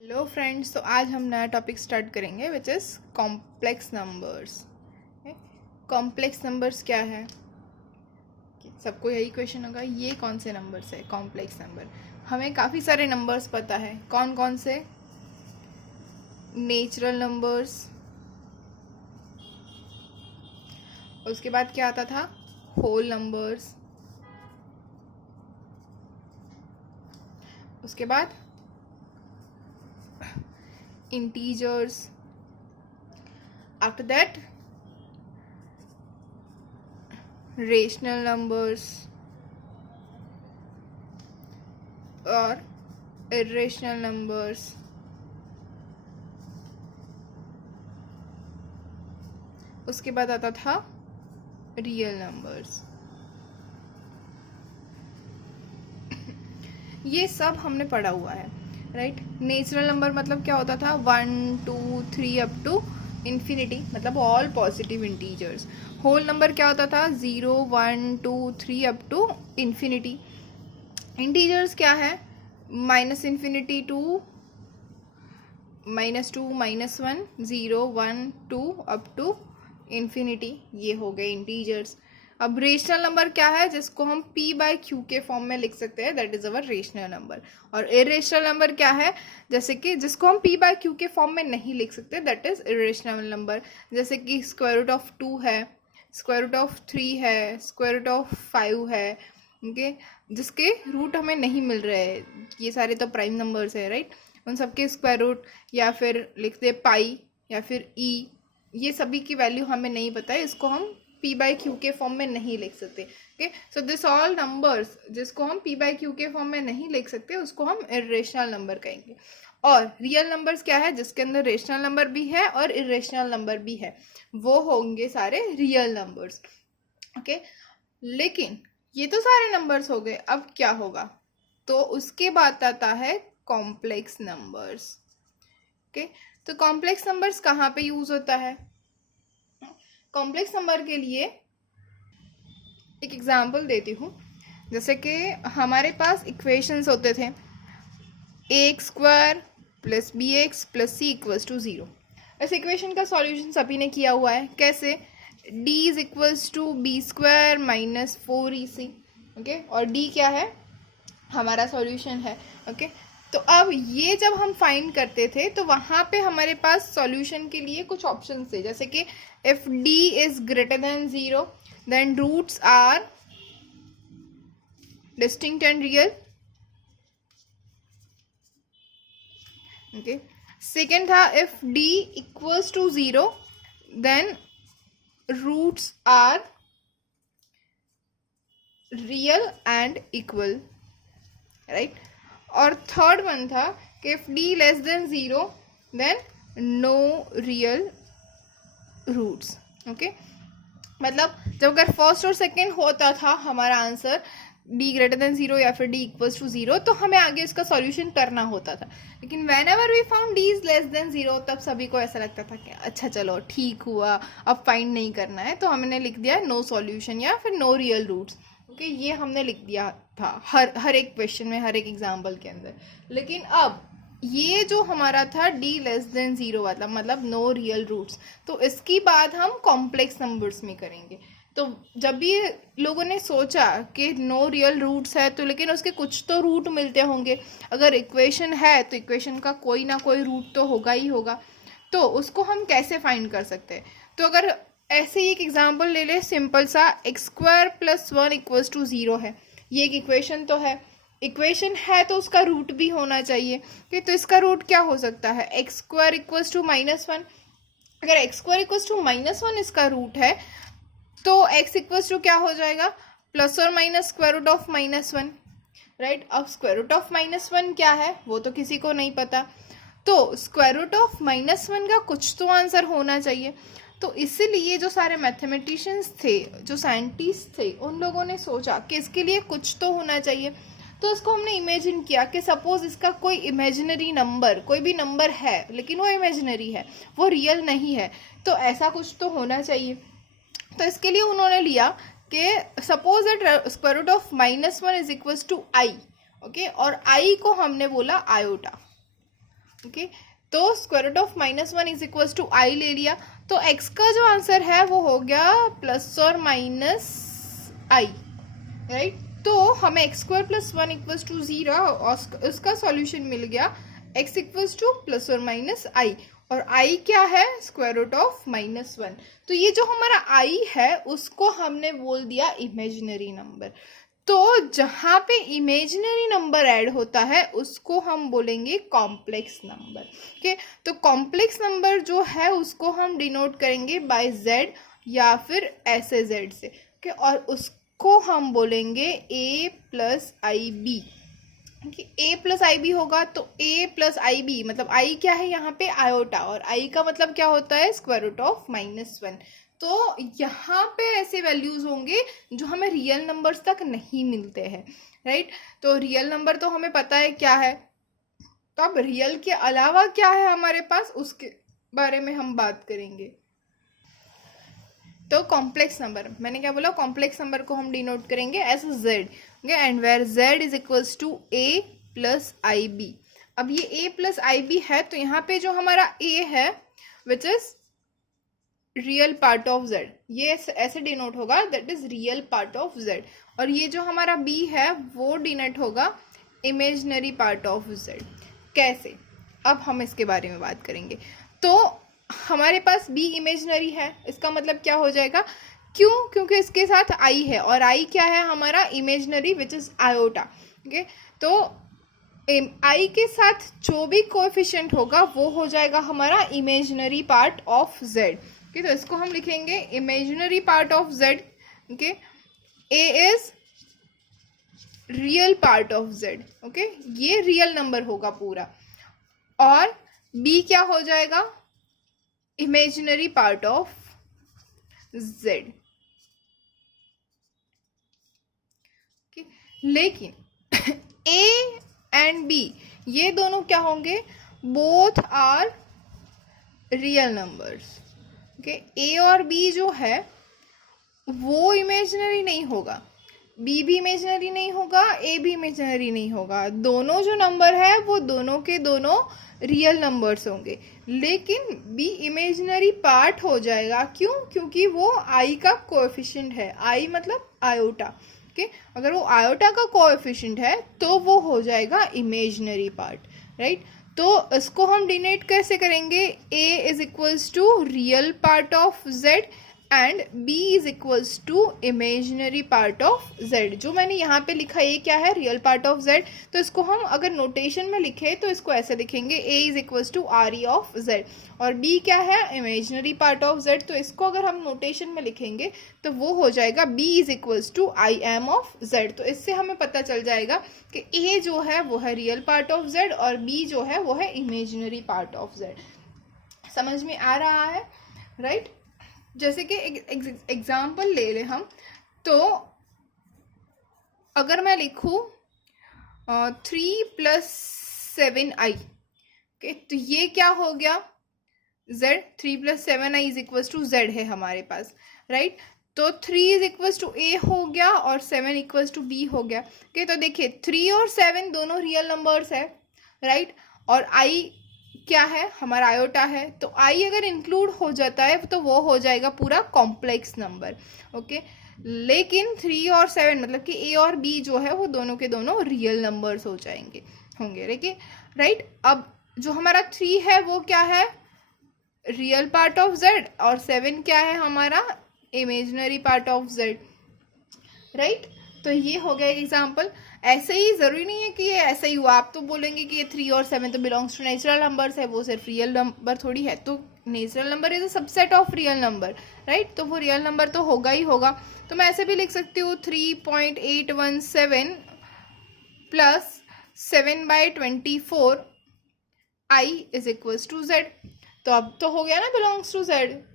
Hello friends, तो आज हम नया टॉपिक स्टार्ट करेंगे which is complex numbers. Complex numbers क्या है? सबको यही क्वेश्चन होगा, ये कौन से नंबर्स है कॉम्प्लेक्स नंबर? हमें काफ़ी सारे नंबर्स पता है। कौन कौन से? नेचुरल नंबर्स, उसके बाद क्या आता था? होल नंबर्स, उसके बाद integers, after that rational numbers और इरेशनल नंबर्स, उसके बाद आता था रियल नंबर्स। ये सब हमने पढ़ा हुआ है, राइट? नेचुरल नंबर मतलब क्या होता था? 1 2 3 अप टू इन्फिनिटी, मतलब all positive integers. Whole number क्या होता था? 0 1 2 3 अप टू इन्फिनिटी। इंटीजर्स क्या है? Minus infinity to -2 -1 0 1 2 up to infinity, ये हो गए इंटीजर्स। अब रेशनल नंबर क्या है? जिसको हम p/q के फॉर्म में लिख सकते हैं, that is our rational number. और इरेशनल नंबर क्या है? जैसे कि जिसको हम p/q के फॉर्म में नहीं लिख सकते, दैट इज इरेशनल नंबर। जैसे कि स्क्वायर रूट ऑफ 2 है, स्क्वायर रूट ऑफ 3 है, स्क्वायर रूट ऑफ 5 है, ओके, जिसके रूट हमें नहीं मिल रहे हैं। ये सारे तो प्राइम नंबर्स है, राइट? उन सबके स्क्वायर रूट या फिर लिख दे पाई या फिर ई, ये सभी की वैल्यू हमें नहीं पता है, इसको हम p/q के फॉर्म में नहीं लिख सकते। Okay, so this all numbers जिसको हम p/q के फॉर्म में नहीं लिख सकते, उसको हम इरेशनल नंबर कहेंगे। और रियल नंबर्स क्या है? जिसके अंदर रेशनल नंबर भी है और इरेशनल नंबर भी है, वो होंगे सारे रियल नंबर्स। ओके, लेकिन ये तो सारे नंबर्स हो गए, अब क्या होगा? तो उसके बाद आता है कॉम्प्लेक्स नंबर्स। ओके, तो कॉम्प्लेक्स नंबर्स कहाँ पे यूज होता है? कॉम्प्लेक्स नंबर के लिए एक एग्जांपल देती हूँ। जैसे कि हमारे पास इक्वेशंस होते थे, ax² + bx + c = 0। इस इक्वेशन का सॉल्यूशन सभी ने किया हुआ है। कैसे? d = b² - 4ac। ओके, और d क्या है? हमारा सॉल्यूशन है। ओके, तो अब ये जब हम फाइंड करते थे तो वहाँ पे हमारे पास सॉल्यूशन के लिए कुछ ऑप्शन थे, जैसे कि if d is greater than 0 then roots are distinct and real. Okay, second था if d = 0 then roots are real and equal, right? और थर्ड वन था कि if d less than 0 then no real roots. Okay, मतलब जब अगर first और second होता था हमारा आंसर d ग्रेटर देन 0 या फिर d = 0, तो हमें आगे इसका सॉल्यूशन करना होता था। लेकिन whenever we found d is less than 0, तब सभी को ऐसा लगता था कि अच्छा चलो ठीक हुआ, अब फाइंड नहीं करना है, तो हमने लिख दिया नो सॉल्यूशन या फिर नो रियल रूट्स। ओके, ये हमने लिख दिया था हर एक क्वेश्चन में, हर एक एग्जाम्पल के अंदर। लेकिन अब ये जो हमारा था d लेस देन 0 वाला, मतलब नो रियल रूट्स, तो इसकी बात हम कॉम्प्लेक्स नंबर्स में करेंगे। तो जब भी लोगों ने सोचा कि नो रियल रूट्स है, तो लेकिन उसके कुछ तो रूट मिलते होंगे। अगर इक्वेशन है तो इक्वेशन का कोई ना कोई रूट तो होगा ही होगा, तो उसको हम कैसे फाइंड कर सकते हैं? तो अगर ऐसे ही एक एग्जांपल ले ले, सिंपल सा, x² + 1 = 0 है, ये एक इक्वेशन तो है। इक्वेशन है तो उसका रूट भी होना चाहिए, कि तो इसका रूट क्या हो सकता है? x² = -1। अगर x² = -1 इसका रूट है, तो x = क्या हो जाएगा? ±√(-1), राइट? अब √(-1) क्या है वो तो किसी को नहीं पता, तो √(-1) का कुछ तो आंसर होना चाहिए। तो इसीलिए जो सारे मैथमेटिशियंस थे, जो साइंटिस्ट थे, उन लोगों ने सोचा कि इसके लिए कुछ तो होना चाहिए। तो उसको हमने इमेजिन किया कि सपोज इसका कोई इमेजिनरी नंबर, कोई भी नंबर है लेकिन वो इमेजिनरी है, वो रियल नहीं है, तो ऐसा कुछ तो होना चाहिए। तो इसके लिए उन्होंने लिया कि सपोज दैट √(-1) = i, ओके, और i को हमने बोला आयोटा। ओके तो square root of -1 is equal to i ले लिया, तो x का जो आंसर है वो हो गया प्लस और माइनस आई, राइट। तो हमें x square plus 1 equals to 0 और उसका सॉल्यूशन मिल गया x इक्वल्स टू प्लस और माइनस आई, और i क्या है स्क्वायर रूट ऑफ -1। तो ये जो हमारा i है उसको हमने बोल दिया इमेजिनरी नंबर। तो जहाँ पे इमेजिनरी नंबर ऐड होता है उसको हम बोलेंगे कॉम्प्लेक्स नंबर। ओके तो कॉम्प्लेक्स नंबर जो है उसको हम डिनोट करेंगे बाय z या फिर ऐसे z से। ओके और उसको हम बोलेंगे a plus I b. a plus I b होगा तो a प्लस आई बी मतलब i क्या है यहाँ पे आयोटा, और i का मतलब क्या होता है स्क्वायर रूट ऑफ -1। तो यहाँ पे ऐसे वैल्यूज होंगे जो हमें रियल नंबर्स तक नहीं मिलते हैं, राइट। तो रियल नंबर तो हमें पता है क्या है, तो अब रियल के अलावा क्या है हमारे पास उसके बारे में हम बात करेंगे। तो कॉम्प्लेक्स नंबर, मैंने क्या बोला, कॉम्प्लेक्स नंबर को हम डिनोट करेंगे as z, okay, and where z is equals to a plus I b. अब ये a प्लस आई बी है तो यहाँ पे जो हमारा a है which is real part of z, ये ऐसे डिनोट होगा that is real part of z, और ये जो हमारा b है वो डिनोट होगा इमेजिनरी पार्ट ऑफ z। कैसे, अब हम इसके बारे में बात करेंगे। तो हमारे पास b इमेजिनरी है, इसका मतलब क्या हो जाएगा, क्यों, क्योंकि इसके साथ i है और i क्या है हमारा imaginary which is iota. Okay तो i के साथ जो भी कोएफिशिएंट होगा वो हो जाएगा हमारा imaginary part of z। Okay तो इसको हम लिखेंगे imaginary part of z। Okay a is real part of z, okay ये रियल नंबर होगा पूरा, और b क्या हो जाएगा इमेजिनरी पार्ट ऑफ z। लेकिन a एंड b ये दोनों क्या होंगे, both are real numbers. Okay a और b जो है वो इमेजिनरी नहीं होगा, b भी इमेजिनरी नहीं होगा, a भी इमेजिनरी नहीं होगा, दोनों जो नंबर है वो दोनों के दोनों रियल नंबर्स होंगे, लेकिन b इमेजिनरी पार्ट हो जाएगा। क्यों, क्योंकि वो i का कोएफिशिएंट है, i मतलब आयोटा। ओके अगर वो आयोटा का कोएफिशिएंट है तो वो हो जाएगा इमेजिनरी पार्ट, राइट। तो इसको हम डिनोट कैसे करेंगे, a is equals to real part of z and b is equals to imaginary part of z। जो मैंने यहाँ पे लिखा ये क्या है, रियल पार्ट ऑफ z, तो इसको हम अगर नोटेशन में लिखे तो इसको ऐसे लिखेंगे a is equals to R E of z, और b क्या है इमेजिनरी पार्ट ऑफ z, तो इसको अगर हम नोटेशन में लिखेंगे तो वो हो जाएगा b is equals to I M of z। तो इससे हमें पता चल जाएगा कि a जो है वो है रियल पार्ट ऑफ z और b जो है वो है इमेजिनरी पार्ट ऑफ z। समझ में आ रहा है, राइट। जैसे कि एग्जाम्पल ले ले हम, तो अगर मैं लिखूँ 3 + 7i, ओके तो ये क्या हो गया z, 3 + 7i is equals to z है हमारे पास, राइट। तो 3 इज इक्वल्स टू a हो गया और 7 इक्वल्स टू b हो गया। ओके तो देखिए 3 और 7 दोनों रियल नंबर्स है, राइट, और i क्या है हमारा आयोटा है, तो i अगर इंक्लूड हो जाता है तो वो हो जाएगा पूरा कॉम्प्लेक्स नंबर। ओके लेकिन 3 और 7 मतलब कि a और b जो है वो दोनों के दोनों रियल नंबर्स हो जाएंगे होंगे, राइट। अब जो हमारा 3 है वो क्या है रियल पार्ट ऑफ z और 7 क्या है हमारा imaginary part of z, right. तो ये हो गया एग्जाम्पल। ऐसे ही ज़रूरी नहीं है कि ये ऐसा ही हुआ, आप तो बोलेंगे कि ये 3 और 7 तो बिलोंग्स टू नेचुरल नंबर्स है, वो सिर्फ रियल नंबर थोड़ी है। तो natural number is a subset of real number, right, तो वो रियल नंबर तो होगा ही होगा। तो मैं ऐसे भी लिख सकती हूँ 3.817 plus 7/24 i is equals to z। तो अब तो हो गया ना बिलोंग्स टू z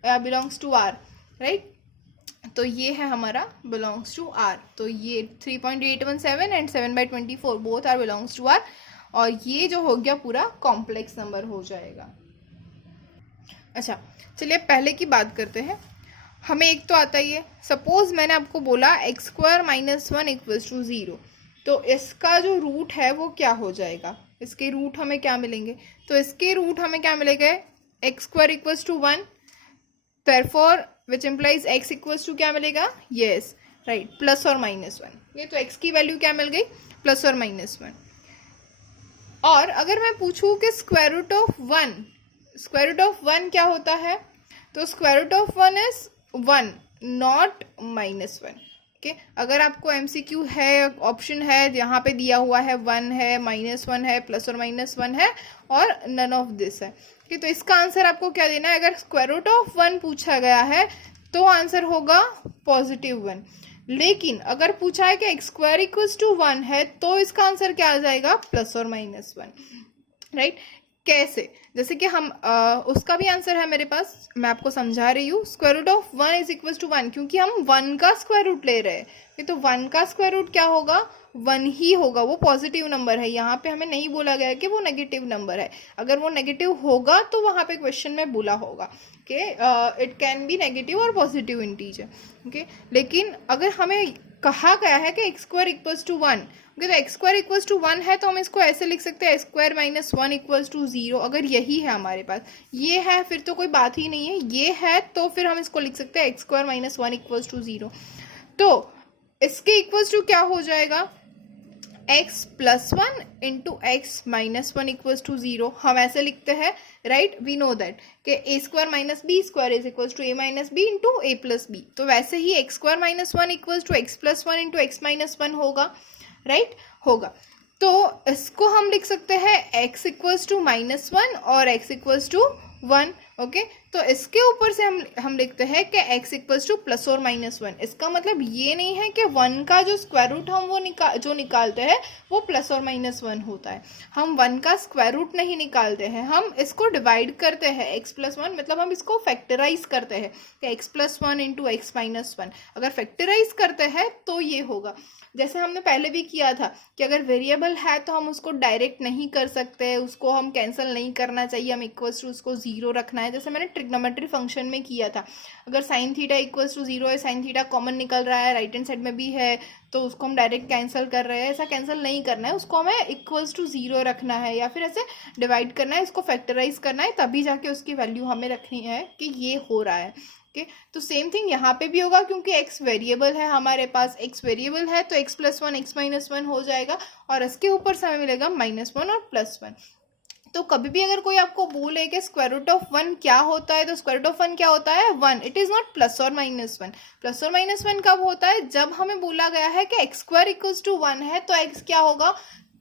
या बिलोंग्स टू r, राइट। तो ये है हमारा बिलोंग्स टू r। तो ये 3.817 and 7/24 both are belongs to r, और ये जो हो गया पूरा कॉम्प्लेक्स नंबर हो जाएगा। अच्छा चलिए पहले की बात करते हैं। हमें एक तो आता ही है, सपोज मैंने आपको बोला x² - 1 = 0, तो इसका जो रूट है वो क्या हो जाएगा, इसके रूट हमें क्या मिलेंगे? तो इसके रूट हमें क्या मिलेंगे? X square equals to 1, therefore which implies x equals to क्या मिलेगा? यस राइट, प्लस और माइनस 1। ये तो x की वैल्यू क्या मिल गई? प्लस और माइनस 1। और अगर मैं पूछूं कि square root of 1, square root of 1 क्या होता है? तो square root of 1 is 1 not minus 1। Okay, अगर आपको एमसीक्यू है, ऑप्शन है, यहाँ पे दिया हुआ है 1 है, माइनस 1 है, प्लस और माइनस 1 है और नन ऑफ दिस है, ओके, तो इसका आंसर आपको क्या देना है? अगर स्क्वायर रूट ऑफ 1 पूछा गया है तो आंसर होगा पॉजिटिव 1। लेकिन अगर पूछा है कि एक्स स्क्वायर इक्वल्स टू 1 है तो इसका आंसर क्या आ जाएगा? प्लस और माइनस 1, राइट। कैसे? जैसे कि हम उसका भी आंसर है मेरे पास, मैं आपको समझा रही हूँ। Square root of 1 is equal to 1, क्योंकि हम 1 का स्क्वायर रूट ले रहे हैं, तो 1 का स्क्वायर रूट क्या होगा? 1 ही होगा। वो पॉजिटिव नंबर है, यहाँ पे हमें नहीं बोला गया है कि वो नेगेटिव नंबर है। अगर वो नेगेटिव होगा तो वहाँ पे क्वेश्चन में बोला होगा कि इट कैन बी नेगेटिव और पॉजिटिव इंटीजर, ओके। लेकिन अगर हमें कहा गया है कि x square equals to 1, okay, तो एक्स स्क्वायर इक्वल्स टू 1 है तो हम इसको ऐसे लिख सकते हैं x square minus 1 equals to 0। अगर यही है हमारे पास, ये है, फिर तो कोई बात ही नहीं है। ये है तो फिर हम इसको लिख सकते हैं x square minus 1 equals to 0। तो इसके इक्वल्स टू क्या हो जाएगा? x plus 1 into x minus 1 equals to 0। हम ऐसे लिखते हैं, राइट। वी नो दैट कि a square minus b square is equals to a minus b into a plus b. तो वैसे ही x square minus 1 equals to x plus 1 into x minus 1 होगा, right, होगा। तो इसको हम लिख सकते हैं x इक्वल्स टू माइनस 1 और x इक्वल्स टू 1, ओके। तो इसके ऊपर से हम लिखते हैं कि x इक्वल्स टू प्लस और माइनस 1। इसका मतलब ये नहीं है कि 1 का जो स्क्वायर रूट हम वो निकालते हैं वो प्लस और माइनस 1 होता है। हम 1 का स्क्वायर रूट नहीं निकालते हैं, हम इसको डिवाइड करते हैं x प्लस 1, मतलब हम इसको फैक्टराइज करते हैं कि x plus 1 into x minus 1। अगर फैक्टराइज करते हैं तो ये होगा। जैसे हमने पहले भी किया था कि अगर वेरिएबल है तो हम उसको डायरेक्ट नहीं कर सकते, उसको हम कैंसिल नहीं करना चाहिए, हम इक्वल्स टू उसको 0 रखना है। जैसे मैंने ट्रिग्नोमेट्री फंक्शन में किया था, अगर साइन थीटा इक्वल्स टू 0 है, साइन थीटा कॉमन निकल रहा है, राइट हैंड साइड में भी है, तो उसको हम डायरेक्ट कैंसिल कर रहे हैं। ऐसा कैंसिल नहीं करना है, उसको हमें इक्वल्स टू 0 रखना है या फिर ऐसे डिवाइड करना है, इसको फैक्टराइज करना है, तभी जाके उसकी वैल्यू हमें रखनी है कि ये हो रहा है, ओके। तो सेम थिंग यहाँ पे भी होगा, क्योंकि x वेरिएबल है हमारे पास, x वेरिएबल है तो x प्लस 1 एक्स माइनस 1 हो जाएगा और इसके ऊपर से हमें मिलेगा माइनस 1 और प्लस 1। तो कभी भी अगर कोई आपको बोले कि स्क्वायर रूट ऑफ 1 क्या होता है, तो स्क्वायर रूट ऑफ 1 क्या होता है? 1। इट इज नॉट प्लस और माइनस 1। प्लस और माइनस 1 कब होता है? जब हमें बोला गया है कि एक्स स्क्वायर इक्वल्स टू 1 है तो x क्या होगा?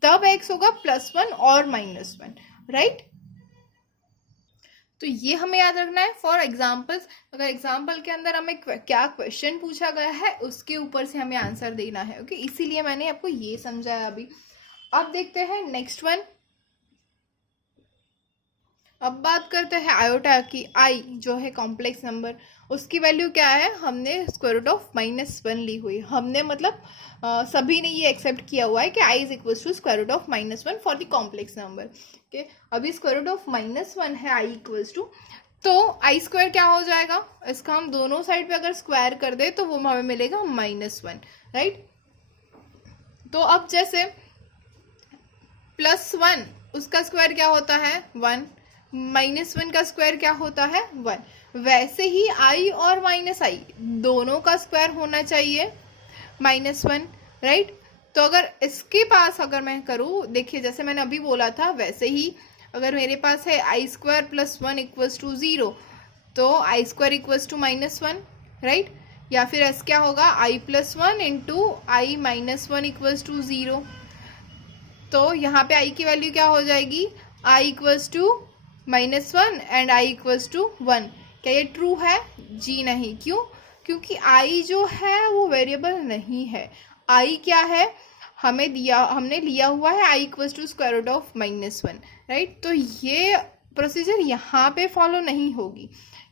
तब x होगा प्लस 1 और माइनस 1, राइट। तो ये हमें याद रखना है फॉर एग्जाम्पल्स। अगर एग्जाम्पल के अंदर हमें क्या क्वेश्चन पूछा गया है उसके ऊपर से हमें आंसर देना है, ओके। इसीलिए मैंने आपको ये समझाया अभी। अब देखते हैं नेक्स्ट वन। अब बात करते हैं आयोटा की। आई जो है कॉम्प्लेक्स नंबर, उसकी वैल्यू क्या है? हमने स्क्वायर रूट ऑफ माइनस 1 ली हुई। हमने मतलब सभी ने ये एक्सेप्ट किया हुआ है कि i is equal to square root of minus 1 for the complex number, okay. अभी स्क्वायर रूट ऑफ माइनस 1 है आई इक्वल्स टू, तो आई स्क्वायर क्या हो जाएगा? इसका हम दोनों साइड पे अगर स्क्वायर कर दे तो वो हमें मिलेगा -1, राइट। तो अब जैसे +1 उसका स्क्वायर क्या होता है? 1। -1 का स्क्वायर क्या होता है? 1। वैसे ही आई और माइनस आई दोनों का स्क्वायर होना चाहिए -1, राइट। तो अगर इसके पास अगर मैं करूँ, देखिए जैसे मैंने अभी बोला था वैसे ही अगर मेरे पास है i square plus 1 equals to 0, तो i square equals to -1, right. या फिर ऐसा क्या होगा? I plus 1 into i minus 1 equals to 0। तो यहाँ पे आई की वैल्यू क्या हो जाएगी? I equals to -1 and i equals to 1। क्या ये ट्रू है? जी नहीं। क्यों? क्योंकि आई जो है वो वेरिएबल नहीं है। आई क्या है? हमने लिया हुआ है i equals to square root of -1, right. तो ये प्रोसीजर यहाँ पे फॉलो नहीं होगी।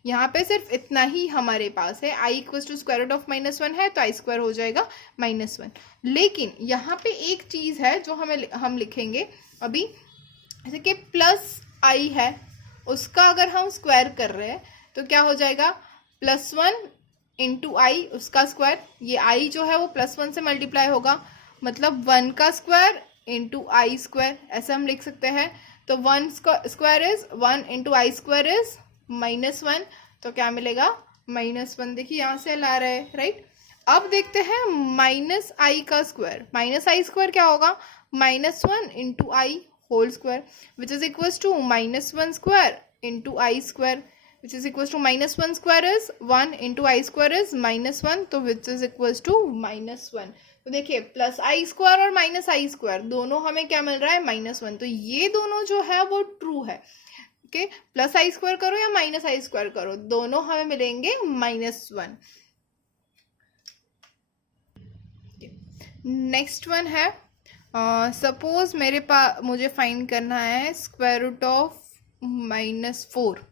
यहाँ पे सिर्फ इतना ही हमारे पास है, i equals to square root of -1 है तो आई स्क्वायर हो जाएगा -1। लेकिन यहाँ पे एक चीज़ है जो हम लिखेंगे अभी, जैसे कि प्लस आई है, उसका अगर हम स्क्वायर कर रहे हैं तो क्या हो जाएगा? +1 इंटू आई उसका स्क्वायर। ये आई जो है वो +1 से मल्टीप्लाई होगा, मतलब 1 का स्क्वायर इंटू आई स्क्वायर, ऐसा हम लिख सकते हैं। तो 1 square is 1 into i square is -1, तो क्या मिलेगा -1। देखिए यहाँ से ला रहे हैं, राइट। अब देखते हैं माइनस आई का स्क्वायर। माइनस आई स्क्वायर क्या होगा, -1 into i whole square which is equal to -1 square into i square which is equals to -1 square is 1 into I square is -1, तो which is equals to -1। तो देखिए plus आई square और minus आई square दोनों हमें क्या मिल रहा है, -1। तो ये दोनों जो है वो ट्रू है। ओके, प्लस आई स्क्वायर करो या माइनस आई स्क्वायर करो, दोनों हमें मिलेंगे -1। नेक्स्ट वन है, सपोज मेरे पास मुझे फाइंड करना है square root of -4।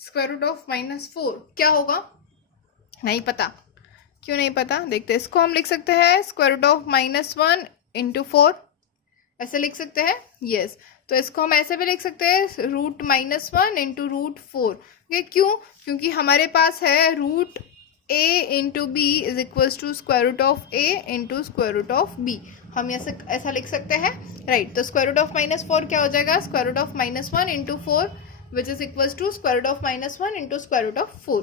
Square root of -4 क्या होगा, नहीं पता। क्यों नहीं पता, देखते हैं। इसको हम लिख सकते हैं स्क्वायर रूट ऑफ -1 इंटू 4, ऐसे लिख सकते हैं, यस। तो इसको हम ऐसे भी लिख सकते हैं रूट -1 इंटू रूट 4। क्यों, क्योंकि हमारे पास है root a into B is equals to square root of a into square root of b। हम ऐसा लिख सकते हैं, राइट। तो स्क्वायर रूट ऑफ -4 क्या हो जाएगा, square root of -1 into 4 which is equals to square root of -1 into square root of 4।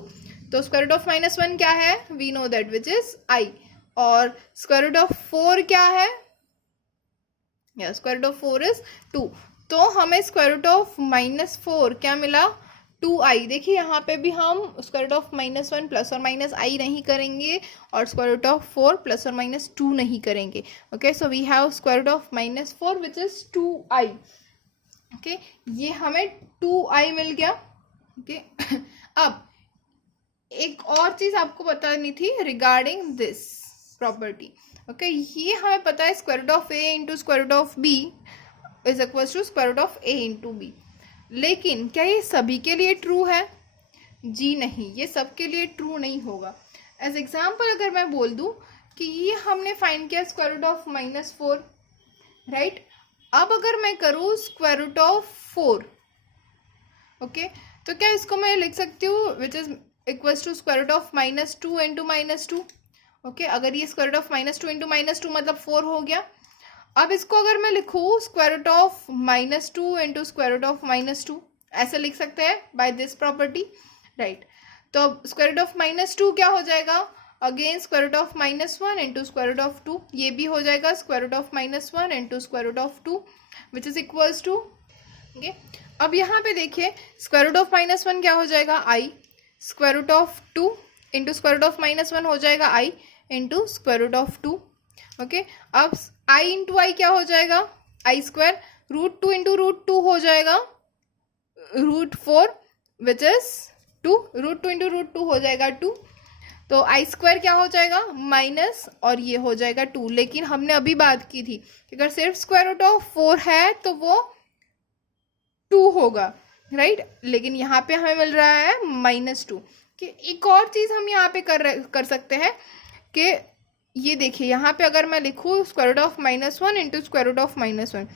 तो square root of -1 क्या है, we know that which is I, और square root of 4 क्या है, yeah, square root of 4 is 2। तो हमें square root of -4 क्या मिला, 2i। देखिए यहाँ पे भी हम square root of -1 प्लस और माइनस i नहीं करेंगे और square root of 4 प्लस और माइनस 2 नहीं करेंगे। Okay, so we have square root of -4 which is 2i। Okay, ये हमें 2i मिल गया। ओके, अब एक और चीज आपको बतानी थी रिगार्डिंग दिस प्रॉपर्टी। ओके, ये हमें पता है square root of a into square root of b is equal to square root of a into b। लेकिन क्या ये सभी के लिए ट्रू है, जी नहीं, ये सबके लिए ट्रू नहीं होगा। एज एग्जाम्पल अगर मैं बोल दूं कि ये हमने फाइंड किया स्क्वायर रूट ऑफ -4, राइट। अब अगर मैं करूँ स्क्वायर रूट ऑफ 4, ओके, तो क्या इसको मैं लिख सकती हूँ which is equals to square root of -2 into -2। Okay, अगर ये स्क्वायर रूट ऑफ -2 इंटू -2 मतलब 4 हो गया। अब इसको अगर मैं लिखूँ square root of -2 into square root of -2, ऐसे लिख सकते हैं बाय दिस प्रॉपर्टी, राइट। तो स्क्वायर रूट ऑफ -2 क्या हो जाएगा, again square root of -1 into square root of 2, ये भी हो जाएगा square root of -1 into square root of 2 which is equals to. Okay, अब यहाँ पे देखिए स्क्वायर रूट ऑफ -1 क्या हो जाएगा, i, square root of 2 into square root of -1 हो जाएगा i into square root of 2। Okay, अब i इंटू आई क्या हो जाएगा, i square, root 2 into root 2 हो जाएगा root 4 which is 2, root 2 into root 2 हो जाएगा 2। तो आई स्क्वायर क्या हो जाएगा, माइनस, और ये हो जाएगा 2। लेकिन हमने अभी बात की थी कि अगर सिर्फ स्क्वायर रूट ऑफ 4 है तो वो 2 होगा, राइट। लेकिन यहाँ पे हमें मिल रहा है -2। कि एक और चीज़ हम यहाँ पे कर सकते हैं कि ये देखिए यहाँ पे अगर मैं लिखूँ square root of -1 into square root of -1,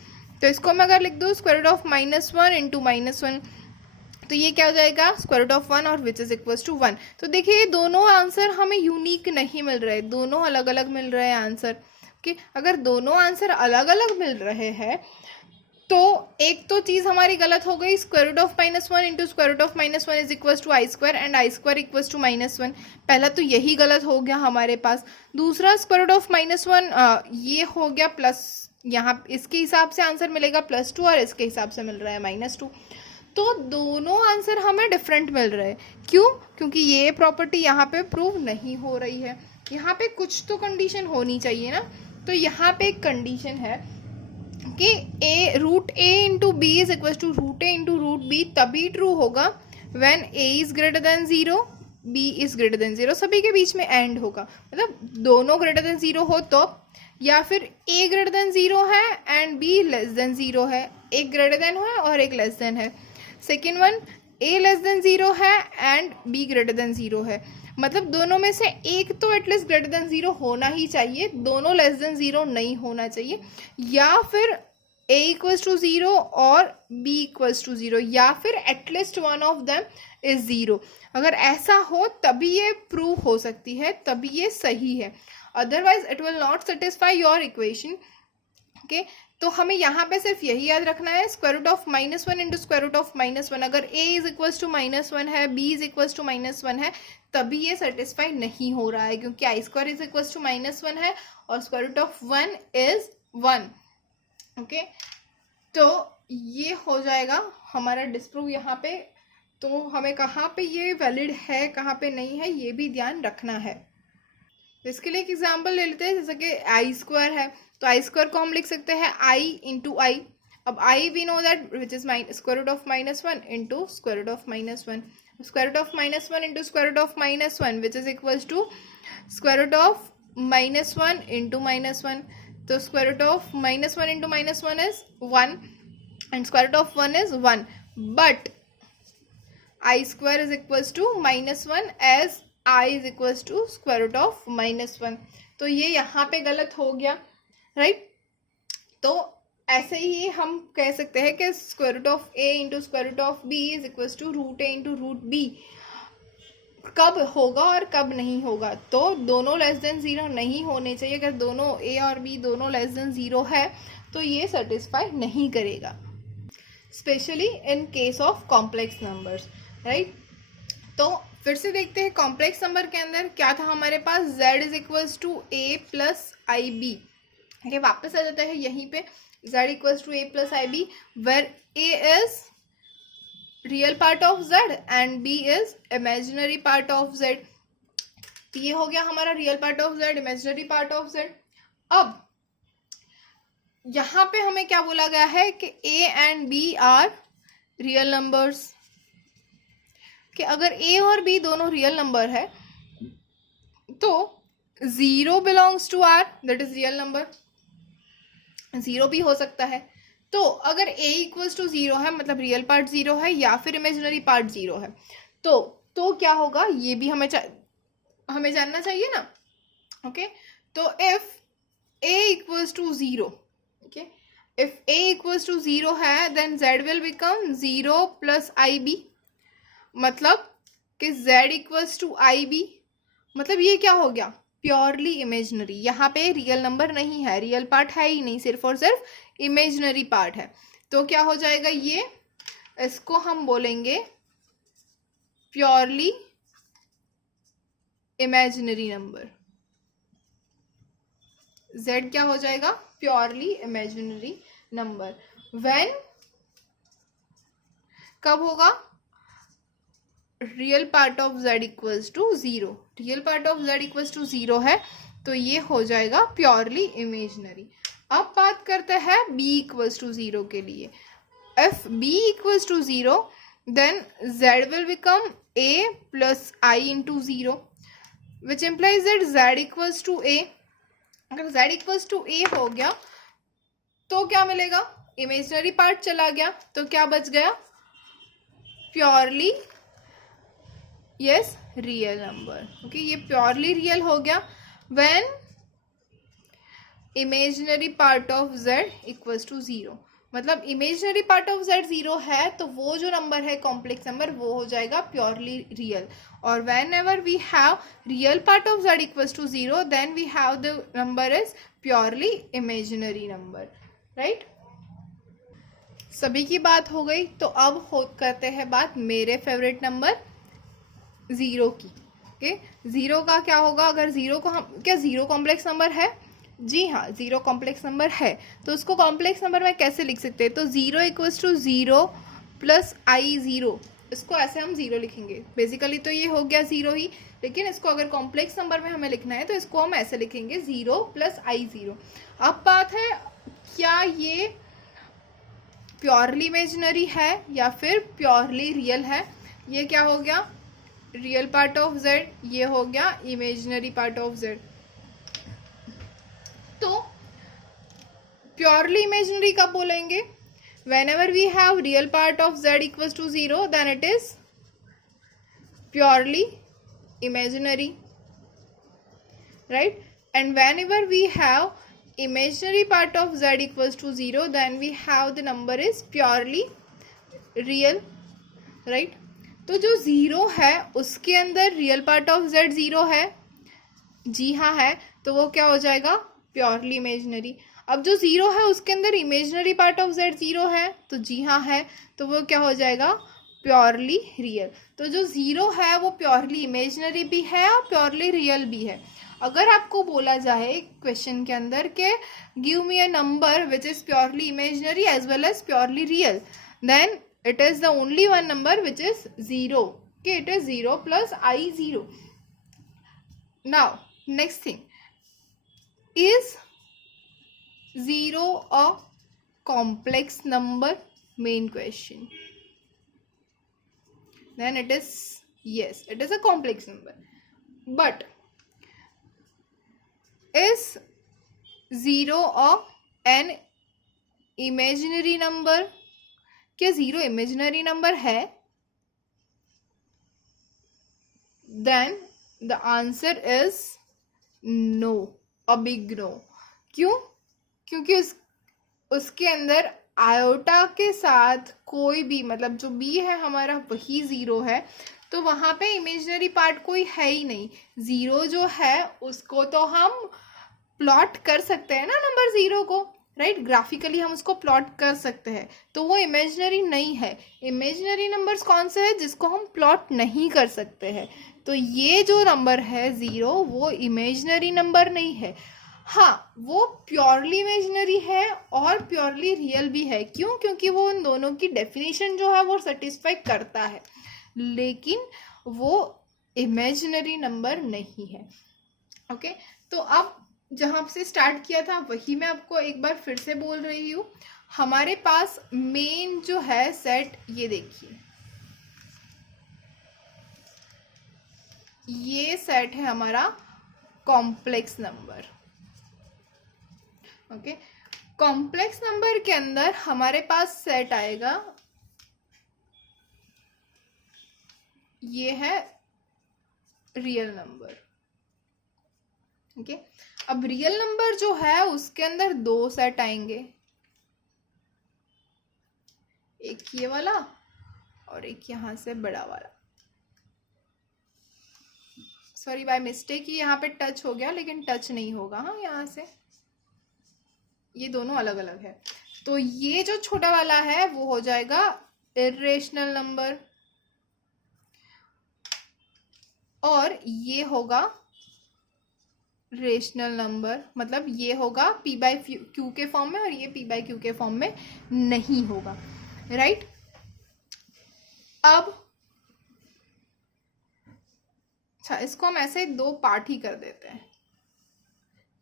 तो इसको मैं अगर लिख दूँ स्क्वायर रूट ऑफ -1 इंटू -1, तो ये क्या हो जाएगा स्क्वायर रूट ऑफ 1 और विच इज इक्वल्स टू 1। तो देखिए ये दोनों आंसर हमें यूनिक नहीं मिल रहे, दोनों अलग अलग मिल रहे हैं आंसर। कि अगर दोनों आंसर अलग अलग मिल रहे हैं तो एक तो चीज़ हमारी गलत हो गई, square root of -1 into square root of -1 is equals to I square and I square equals to -1। पहला तो यही गलत हो गया हमारे पास। दूसरा स्क्वायर रूट ऑफ -1 ये हो गया प्लस, यहाँ इसके हिसाब से आंसर मिलेगा +2 और इसके हिसाब से मिल रहा है -2। तो दोनों आंसर हमें डिफरेंट मिल रहे हैं। क्यों, क्योंकि ये प्रॉपर्टी यहाँ पे प्रूव नहीं हो रही है। यहाँ पे कुछ तो कंडीशन होनी चाहिए ना। तो यहाँ पे एक कंडीशन है कि root a into B is equal to root a into root B तभी ट्रू होगा when a is greater than 0, b is greater than 0, सभी के बीच में एंड होगा, मतलब दोनों ग्रेटर देन 0 हो तो, या फिर a ग्रेटर देन 0 है एंड b लेस देन 0 है, एक ग्रेटर देन है और एक लेस देन है। Second one a less than 0 है एंड b ग्रेटर देन 0 है, मतलब दोनों में से एक तो एटलीस्ट ग्रेटर देन 0 होना ही चाहिए, दोनों लेस देन 0 नहीं होना चाहिए। या फिर a इक्वल्स टू 0 और b इक्वल्स टू 0, या फिर at least one of them is 0। अगर ऐसा हो तभी ये प्रूव हो सकती है, तभी ये सही है, otherwise it will not satisfy your equation. Okay तो हमें यहाँ पे सिर्फ यही याद रखना है, square root of -1 into square root of -1। अगर a इज इक्वल्स टू -1 है, b इज इक्वल्स टू -1 है, तभी ये सेटिस्फाई नहीं हो रहा है, क्योंकि I square is equals to -1 है और square root of 1 is 1। Okay तो ये हो जाएगा हमारा डिस्प्रूव यहाँ पे। तो हमें कहाँ पे ये वैलिड है, कहाँ पे नहीं है, ये भी ध्यान रखना है। इसके लिए एक एग्जांपल ले लेते हैं, जैसे कि आई स्क्वायर है, तो आई स्क्वायर को हम लिख सकते हैं आई इंटू आई। अब i we know that which is square root of -1 into square root of -1, square root of -1 into square root of -1 which is equals to square root of -1 into -1। तो square root of -1 into -1 is 1 and square root of 1 is 1, but i square is equals to -1 as i is equals to square root of -1। तो ये यहाँ पे गलत हो गया, right. तो ऐसे ही हम कह सकते हैं कि square root of a into square root of b is equals to root a into root b। कब होगा और कब नहीं होगा, तो दोनों लेस देन 0 नहीं होने चाहिए। अगर दोनों a और b दोनों लेस देन 0 है तो ये सेटिस्फाई नहीं करेगा, specially in case of complex numbers, right. तो फिर से देखते हैं कॉम्प्लेक्स नंबर के अंदर क्या था हमारे पास, z is equals to a plus I B. Okay वापस आ जाता है यहीं पे, z equals to a plus I B, where a is real part of z and b is imaginary part of z। ये हो गया हमारा real part of z, imaginary part of z। अब यहाँ पे हमें क्या बोला गया है कि a and b are real numbers, कि अगर a और b दोनों रियल नंबर है तो 0 belongs to r, that is real number, 0 भी हो सकता है। तो अगर a इक्वल्स टू 0 है मतलब रियल पार्ट 0 है या फिर इमेजिनरी पार्ट 0 है, तो क्या होगा ये भी हमें जानना चाहिए ना। ओके तो if a equals to 0, okay if a equals to 0 है then z will become 0 plus I B, मतलब कि z equals to I B, मतलब ये क्या हो गया, प्योरली इमेजिनरी। यहाँ पे रियल नंबर नहीं है, रियल पार्ट है ही नहीं, सिर्फ और सिर्फ इमेजिनरी पार्ट है। तो क्या हो जाएगा ये, इसको हम बोलेंगे प्योरली इमेजिनरी नंबर। z क्या हो जाएगा, प्योरली इमेजिनरी नंबर। व्हेन कब होगा, real part of z equals to 0, real part of z equals to 0 है तो ये हो जाएगा प्योरली इमेजिनरी। अब बात करते हैं b इक्वल्स टू 0 के लिए। If b equals to 0 then z will become a plus I into 0 which implies that z equals to a। अगर z इक्वल्स टू a हो गया तो क्या मिलेगा, इमेजिनरी पार्ट चला गया तो क्या बच गया, purely yes real number. Okay ये प्योरली रियल हो गया when imaginary part of z equals to 0, मतलब इमेजिनरी पार्ट ऑफ z 0 है तो वो जो नंबर है कॉम्प्लेक्स नंबर वो हो जाएगा प्योरली रियल। और whenever we have real part of z equals to 0 then we have the number is purely imaginary number, right. सभी की बात हो गई, तो अब करते हैं बात मेरे फेवरेट नंबर 0 की। ओके 0 का क्या होगा, अगर 0 को हम, क्या 0 कॉम्प्लेक्स नंबर है, जी हाँ 0 कॉम्प्लेक्स नंबर है। तो उसको कॉम्प्लेक्स नंबर में कैसे लिख सकते हैं, तो 0 इक्वल्स टू 0 प्लस आई 0, इसको ऐसे हम 0 लिखेंगे। बेसिकली तो ये हो गया 0 ही, लेकिन इसको अगर कॉम्प्लेक्स नंबर में हमें लिखना है तो इसको हम ऐसे लिखेंगे 0 प्लस आई 0। अब बात है क्या ये प्योरली इमेजिनरी है या फिर प्योरली रियल है। ये क्या हो गया, रियल पार्ट ऑफ z, ये हो गया इमेजिनरी पार्ट ऑफ z। तो प्योरली इमेजिनरी कब बोलेंगे, whenever we have real part of z equals to 0 then it is purely imaginary, right? And whenever we have imaginary part of z equals to 0 then we have the number is purely real, right? तो जो 0 है उसके अंदर real part of z 0 है, जी हाँ है, तो वो क्या हो जाएगा, प्योरली इमेजिनरी। अब जो ज़ीरो है उसके अंदर imaginary part of z zero है, तो जी हाँ है, तो वो क्या हो जाएगा, प्योरली रियल। तो जो ज़ीरो है वो प्योरली इमेजिनरी भी है और प्योरली रियल भी है। अगर आपको बोला जाए क्वेश्चन के अंदर के give me a number which is purely imaginary as well as purely real, then it is the only one number which is 0. Okay, it is 0 plus I 0. Now next thing, is 0 a complex number? Main question. Then it is, yes, it is a complex number. But is 0 an imaginary number? क्या zero imaginary number है? Then the answer is no, a big no. क्यों? क्योंकि उसके अंदर iota के साथ कोई भी, मतलब जो बी है हमारा वही ज़ीरो है, तो वहाँ पे इमेजिनरी पार्ट कोई है ही नहीं। ज़ीरो जो है उसको तो हम प्लॉट कर सकते हैं ना, नंबर ज़ीरो को, राइट, ग्राफिकली हम उसको प्लॉट कर सकते हैं, तो वो इमेजिनरी नहीं है। इमेजिनरी नंबर्स कौन से हैं जिसको हम प्लॉट नहीं कर सकते हैं? तो ये जो नंबर है ज़ीरो, वो इमेजिनरी नंबर नहीं है। हाँ, वो प्योरली इमेजिनरी है और प्योरली रियल भी है। क्यों? क्योंकि वो उन दोनों की डेफिनेशन जो है वो सेटिस्फाई करता है, लेकिन वो इमेजिनरी नंबर नहीं है। ओके, तो अब जहाँ से स्टार्ट किया था वही मैं आपको एक बार फिर से बोल रही हूँ। हमारे पास मेन जो है सेट, ये देखिए, ये सेट है हमारा complex number. Okay, complex number के अंदर हमारे पास सेट आएगा, ये है रियल नंबर। ओके, अब रियल नंबर जो है उसके अंदर दो सेट आएंगे, एक ये वाला और एक यहां से बड़ा वाला। सॉरी, बाय मिस्टेक ही यहाँ पे टच हो गया, लेकिन टच नहीं होगा। हाँ, यहाँ से ये दोनों अलग अलग है। तो ये जो छोटा वाला है वो हो जाएगा इर्रेशनल नंबर, और ये होगा रेशनल नंबर। मतलब ये होगा p बाई क्यू के फॉर्म में और ये p बाई क्यू के फॉर्म में नहीं होगा, राइट। अब अच्छा, इसको हम ऐसे दो पार्ट ही कर देते हैं,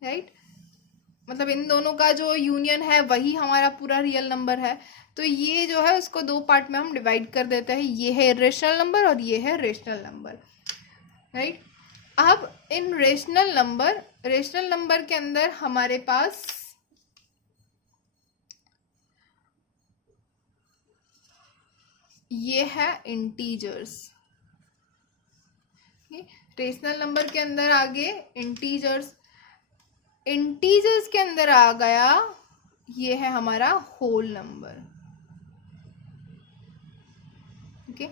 राइट। मतलब इन दोनों का जो यूनियन है वही हमारा पूरा रियल नंबर है। तो ये जो है उसको दो पार्ट में हम डिवाइड कर देते हैं, ये है इर्रेशनल नंबर और ये है रेशनल नंबर, राइट। अब इन रेशनल नंबर के अंदर हमारे पास ये है इंटीजर्स। रेशनल नंबर के अंदर आगे इंटीजर्स के अंदर आ गया ये है हमारा होल नंबर। ओके,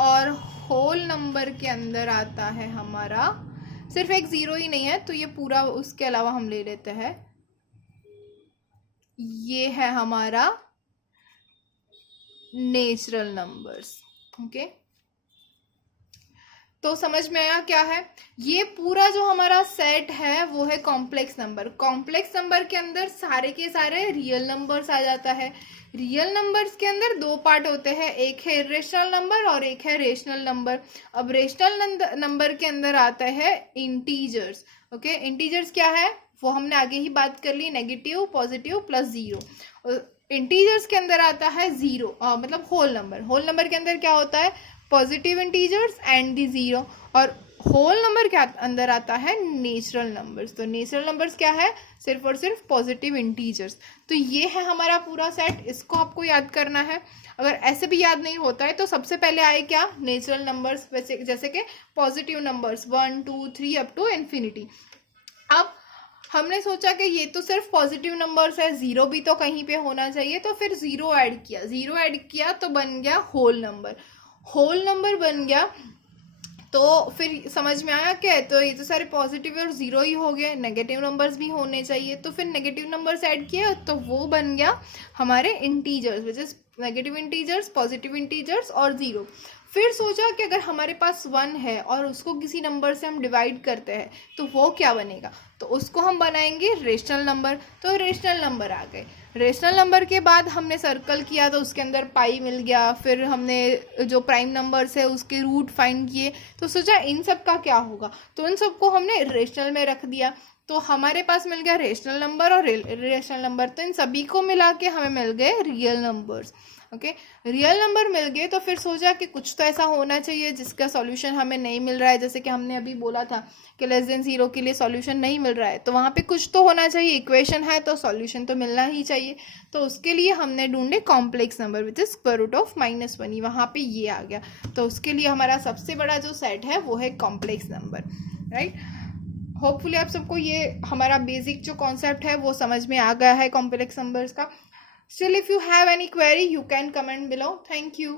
और होल नंबर के अंदर आता है हमारा, सिर्फ एक ज़ीरो ही नहीं है तो ये पूरा, उसके अलावा हम ले लेते हैं, ये है हमारा नेचुरल नंबर्स। ओके, तो समझ में आया क्या है? ये पूरा जो हमारा सेट है वो है कॉम्प्लेक्स नंबर। कॉम्प्लेक्स नंबर के अंदर सारे के सारे रियल नंबर्स आ जाता है। रियल नंबर्स के अंदर दो पार्ट होते हैं, एक है इर्रेशनल नंबर और एक है रेशनल नंबर। अब रेशनल नंबर के अंदर आता है इंटीजर्स। ओके, इंटीजर्स क्या है वो हमने आगे ही बात कर ली, negative, positive, plus zero. Integers के अंदर आता है जीरो, मतलब होल नंबर। होल नंबर के अंदर क्या होता है? Positive integers and the zero. और होल नंबर के अंदर आता है नेचुरल नंबर्स। तो नेचुरल नंबर्स क्या है? सिर्फ और सिर्फ पॉजिटिव इंटीजर्स। तो ये है हमारा पूरा सेट, इसको आपको याद करना है। अगर ऐसे भी याद नहीं होता है तो सबसे पहले आए क्या? नेचुरल नंबर्स, वैसे जैसे कि positive numbers 1 2 3 up to infinity. अब हमने सोचा कि ये तो सिर्फ पॉजिटिव नंबर्स है, जीरो भी तो कहीं पे होना चाहिए, तो फिर जीरो ऐड किया। जीरो ऐड किया तो बन गया होल नंबर। होल नंबर बन गया तो फिर समझ में आया क्या है, तो ये तो सारे पॉजिटिव और जीरो ही हो गए, नेगेटिव नंबर्स भी होने चाहिए, तो फिर नेगेटिव नंबर्स ऐड किया तो वो बन गया हमारे integers, which is negative integers, positive integers और जीरो। फिर सोचा कि अगर हमारे पास 1 है और उसको किसी नंबर से हम डिवाइड करते हैं तो वो क्या बनेगा, तो उसको हम बनाएंगे रेशनल नंबर। तो रेशनल नंबर आ गए। रेशनल नंबर के बाद हमने सर्कल किया तो उसके अंदर पाई मिल गया। फिर हमने जो प्राइम नंबर्स है उसके रूट फाइंड किए, तो सोचा इन सब का क्या होगा, तो इन सबको हमने रेशनल में रख दिया। तो हमारे पास मिल गया रेशनल नंबर और रेशनल नंबर, तो इन सभी को मिला के हमें मिल गए real numbers. Okay, real number मिल गए तो फिर सोचा कि कुछ तो ऐसा होना चाहिए जिसका सॉल्यूशन हमें नहीं मिल रहा है, जैसे कि हमने अभी बोला था कि लेस देन 0 के लिए सॉल्यूशन नहीं मिल रहा है, तो वहाँ पे कुछ तो होना चाहिए, इक्वेशन है तो सॉल्यूशन तो मिलना ही चाहिए। तो उसके लिए हमने ढूंढे complex number which is square root of -1, वहाँ पे ये आ गया। तो उसके लिए हमारा सबसे बड़ा जो सेट है वो है कॉम्प्लेक्स नंबर, राइट। होपफुली आप सबको ये हमारा बेसिक जो कॉन्सेप्ट है वो समझ में आ गया है कॉम्प्लेक्स नंबर्स का। Still, if you have any query, you can comment below. Thank you.